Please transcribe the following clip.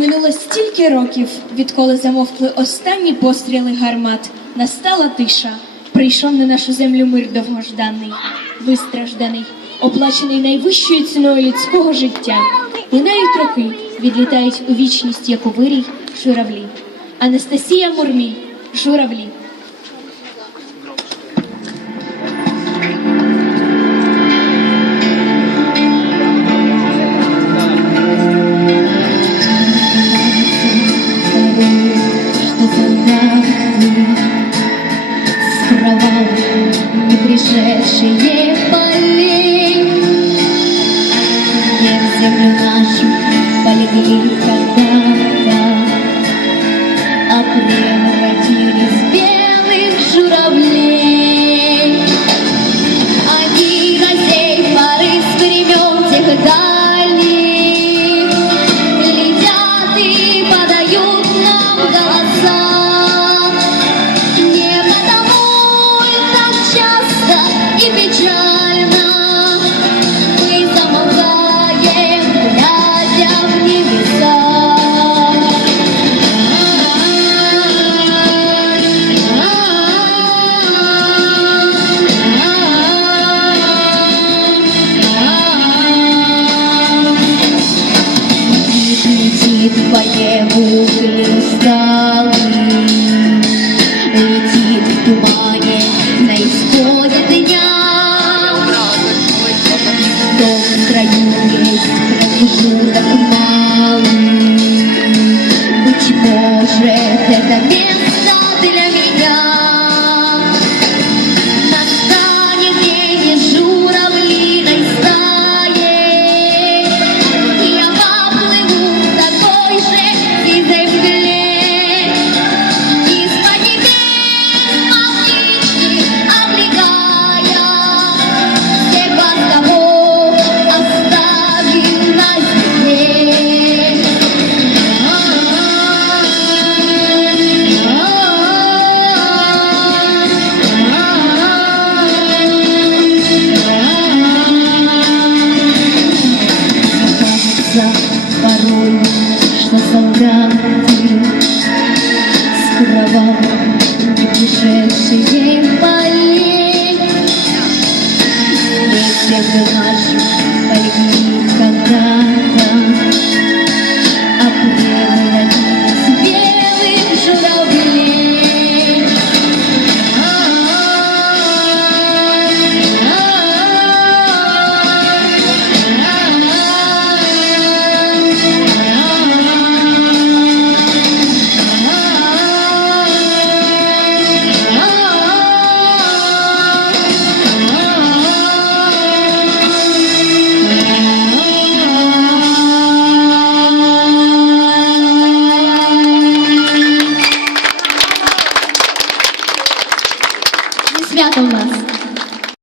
Минуло стільки років, відколи замовкли останні постріли гармат. Настала тиша. Прийшов на нашу землю мир довгожданий, вистражданий, оплачений найвищою ціною людського життя. Минають роки, відлітають у вічність, як у вирій, журавлі. Анастасія Мурмій, журавлі. Что солдаты с кровавым не пришедшие Летит по небу кристаллы, Летит в тумане на исходе дня. В том краю есть промежуток малый, Быть может, разом путешествие полей. Если бы пойми когда-то 정말.